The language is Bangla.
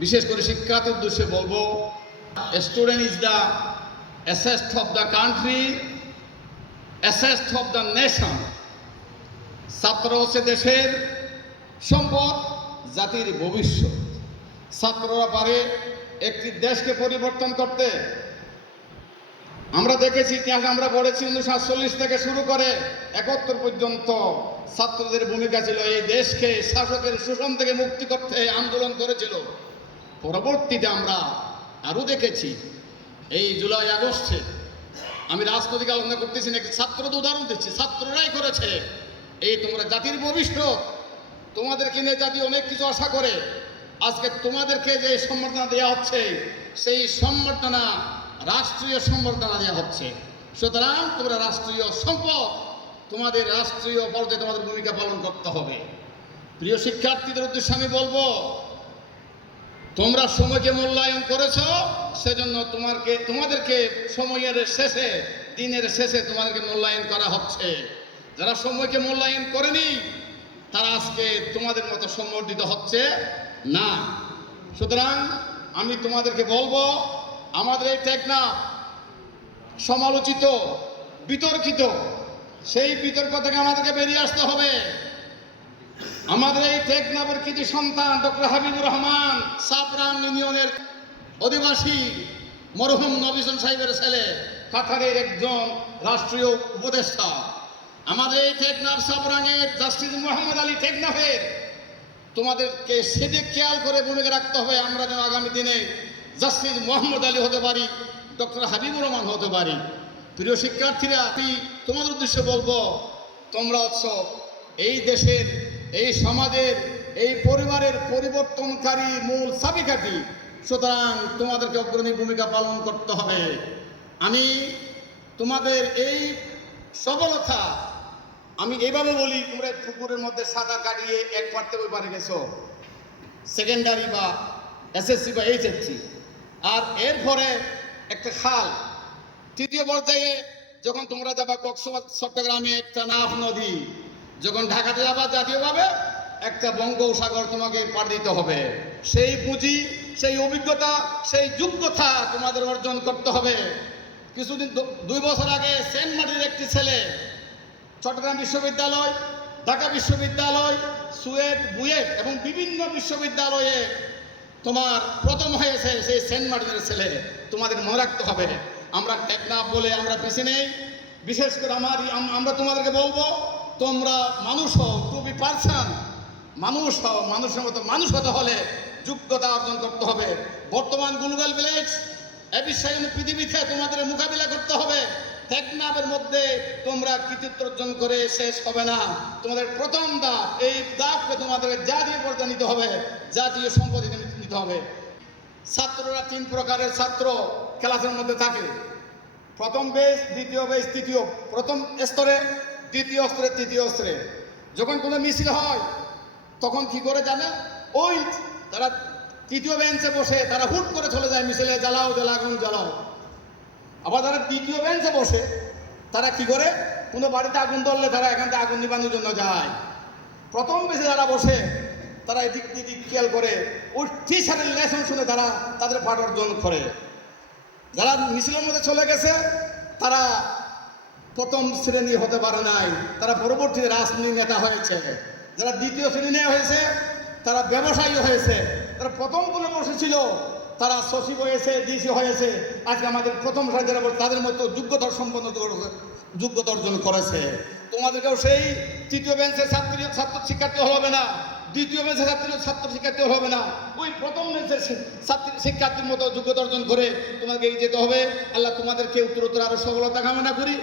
বিশেষ করে শিক্ষার্থীর উদ্দেশ্যে বলব student is the asset of the country asset of the nation ছাত্র হচ্ছে দেশের সম্পদ, জাতির ভবিষ্যৎ। ছাত্ররা পারে একটি দেশকে পরিবর্তন করতে। আমরা দেখেছি ইতিহাস, আমরা পড়েছি উনিশশো সাতচল্লিশ থেকে শুরু করে একাত্তর পর্যন্ত ছাত্রদের ভূমিকা ছিল এই দেশকে শাসকের শোষণ থেকে মুক্তি করতে আন্দোলন করেছিল। পরবর্তীতে আমরা আরও দেখেছি, এই জুলাই আগস্টে আমি রাজনৈতিক আলোচনা করতেছি না একটি ছাত্রদের উদাহরণ দিচ্ছি, ছাত্ররাই করেছে, এই তোমরা জাতির ভবিষ্যৎ তোমাদেরকে নিয়ে জাতি অনেক কিছু আশা করে, আজকে তোমাদেরকে যে সম্বর্ধনা দেওয়া হচ্ছে, সেই সম্বর্ধনা, রাষ্ট্রীয় সম্বর্ধনা দেওয়া হচ্ছে। সুতরাং তোমরা রাষ্ট্রীয় সম্পদ, তোমাদের রাষ্ট্রীয় পর্যায়ে তোমাদের ভূমিকা পালন করতে হবে। প্রিয় শিক্ষার্থীদের উদ্দেশ্যে আমি বলব তোমরা সময়কে মূল্যায়ন করেছ, সেজন্য তোমাকে তোমাদেরকে সময়ের শেষে, দিনের শেষে তোমাদেরকে মূল্যায়ন করা হচ্ছে। যারা সময়কে মূল্যায়ন করেনি, তারা আজকে তোমাদের মতো সম্বর্ধিত হচ্ছে না। সুতরাং আমি তোমাদেরকে বলব, আমাদের এই টেকনা সমালোচিত, বিতর্কিত, সেই বিতর্ক থেকে আমাদেরকে বেরিয়ে আসতে হবে। আমাদের এই টেকনাফের কৃতি সন্তান ডক্টর হাবিবুর রহমান, সাবরান ইউনিয়নের অধিবাসী মরহুম নবিসন সাহেবের ছেলে, কাতারের একজন রাষ্ট্রীয় উপদেষ্টা। আমাদের এই টেকনাফ সাবরাঙের জাস্টিস মোহাম্মদ আলী টেকনাফের। তোমাদেরকে সেদিক খেয়াল করে ভূমিকা রাখতে হবে, আমরা যেন আগামী দিনে জাস্টিস মোহাম্মদ আলী হতে পারি, ডক্টর হাবিবুর রহমান হতে পারি। প্রিয় শিক্ষার্থীরা, আমি তোমাদের উদ্দেশ্যে বলব, তোমরা হচ্ছ এই দেশের এই সমাজের, এই পরিবারের পরিবর্তনকারী মূল চাবিকাঠি। সুতরাং তোমাদেরকে অগ্রণী ভূমিকা পালন করতে হবে। আমি তোমাদের এই সবলতা আমি এইভাবে বলি, তোমরা পুকুরের মধ্যে সাঁতার কাটিয়ে এক পার থেকে ওই পারে গেছো। সেকেন্ডারি বা এসএসসি বা এইচএসসি আর এরপরে একটা খাল। তৃতীয় পর্যায়ে যখন তোমরা যাবা কক্সবাজার, চট্টগ্রামে একটা নাফ নদী। যখন ঢাকাতে যাবা জাতীয়ভাবে, একটা বঙ্গোপসাগর তোমাকে পার দিতে হবে। সেই পুঁজি, সেই অভিজ্ঞতা, সেই যোগ্যতা তোমাদের অর্জন করতে হবে। কিছুদিন দুই বছর আগে সেন্ট মার্টিনের একটি ছেলে, চট্টগ্রাম বিশ্ববিদ্যালয়, ঢাকা বিশ্ববিদ্যালয় সুয়েট বুয়েট এবং বিভিন্ন বিশ্ববিদ্যালয়ে তোমার প্রথম হয়েছে সেই সেন্ট মার্টিনের ছেলে। তোমাদের মনে রাখতে হবে, আমরা টেকনাফ বলে আমরা পিছিয়ে নেই। বিশেষ করে আমার আমরা তোমাদেরকে বলব তোমরা মানুষ হও টু বি পার্সন মানুষ হও, মানুষের মতো মানুষ হতে হলে যোগ্যতা অর্জন করতে হবে। বর্তমান গ্লোবাল ভিলেজ এবিসায়ন পৃথিবীতে তোমাদের মোকাবিলা করতে হবে। টেকনাফের মধ্যে তোমরা কৃতিত্ব অর্জন করে শেষ হবে না। তোমাদের প্রথম ধাপ এই ধাপকে তোমাদের জাতীয় পর্যায়ে নিতে হবে, জাতীয় সম্পত্তি নিতে হবে। ছাত্ররা তিন প্রকারের ছাত্র ক্লাসের মধ্যে থাকে। প্রথম বেশ, দ্বিতীয় বেশ, তৃতীয়। প্রথম স্তরে দ্বিতীয় স্তরে তৃতীয় স্তরে যখন কোনো মিছিল হয়, তখন কি করে জানে? ওই তারা তৃতীয় বেঞ্চে বসে, তারা হুট করে চলে যায় মিছিলে, জ্বালাও জ্বালা আগুন জ্বালাও। আবার তারা দ্বিতীয় বেঞ্চে বসে, তারা কি করে? কোনো বাড়িতে আগুন ধরলে তারা এখান থেকে আগুন নিবানোর জন্য যায়। প্রথম বেশি যারা বসে, তারা এদিক দিদিক খেয়াল করে, ওই টিচারের লেসন শুনে তারা তাদের পাঠ অর্জন করে। যারা মিছিলের মধ্যে চলে গেছে, তারা প্রথম শ্রেণি হতে পারে নাই। তারা পরবর্তীতে রাজনীতি নেতা হয়েছে। যারা দ্বিতীয় শ্রেণি হয়েছে তারা ব্যবসায়ী হয়েছে। তারা প্রথমগুলো বসেছিল তারা সচিব হয়েছে ডিসি হয়েছে। আজকে আমাদের প্রথম সারি যারা বসে, তাদের মতো যোগ্যতার সম্পন্ন যোগ্যতা অর্জন করেছে। তোমাদেরকেও সেই তৃতীয় বেঞ্চের ছাত্রী ছাত্র শিক্ষার্থী হবে না। দ্বিতীয় বেঞ্চের ছাত্রী ছাত্র শিক্ষার্থী হবে না। ওই প্রথম বেঞ্চের ছাত্রী শিক্ষার্থীর মতো যোগ্যতা অর্জন করে তোমাদেরকে এগিয়ে যেতে হবে। আল্লাহ তোমাদেরকে উত্তরোত্তর আরও সফলতা কামনা করি।